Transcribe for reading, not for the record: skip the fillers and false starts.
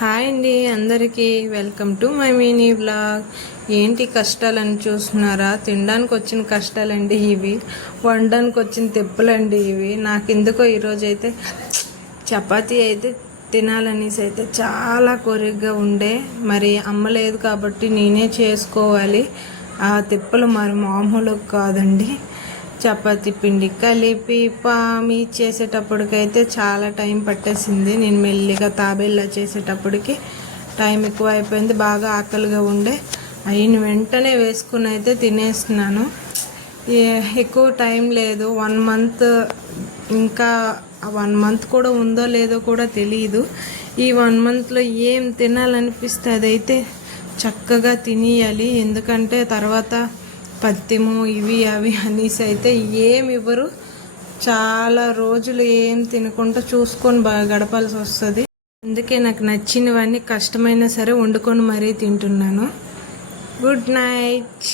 Hi అండి, అందరికీ welcome to my mini vlog. ఏంటి కష్టాలని చూస్తున్నారా? తినడానికి వచ్చిన కష్టాలండి ఇవి, వండడానికి వచ్చిన తిప్పలండి ఇవి. నాకు ఎందుకో ఈరోజు అయితే చపాతీ అయితే తినాలనేసి అయితే చాలా కోరికగా ఉండే. మరి అమ్మ లేదు కాబట్టి నేనే చేసుకోవాలి. ఆ తిప్పలు మరి మామూలు కాదండి. చపాతీ పిండి కలిపి పామి చేసేటప్పటికైతే చాలా టైం పట్టేసింది. నేను మెల్లిగా తాబేళ్ళ చేసేటప్పటికి టైం ఎక్కువ అయిపోయింది. బాగా ఆకలిగా ఉండే అయిన వెంటనే వేసుకుని అయితే తినేస్తున్నాను. ఎక్కువ టైం లేదు, 1 మంత్, ఇంకా 1 మంత్ కూడా ఉందో లేదో కూడా తెలియదు. ఈ 1 మంత్లో ఏం తినాలనిపిస్తే అదైతే చక్కగా తినేయాలి. ఎందుకంటే తర్వాత పత్యము ఇవి అవి అనేసి అయితే ఏమి ఇవ్వరు. చాలా రోజులు ఏం తినకుండా చూసుకొని బాగా గడపాల్సి వస్తుంది. అందుకే నాకు నచ్చినవన్నీ కష్టమైనా సరే వండుకొని మరీ తింటున్నాను. Good night.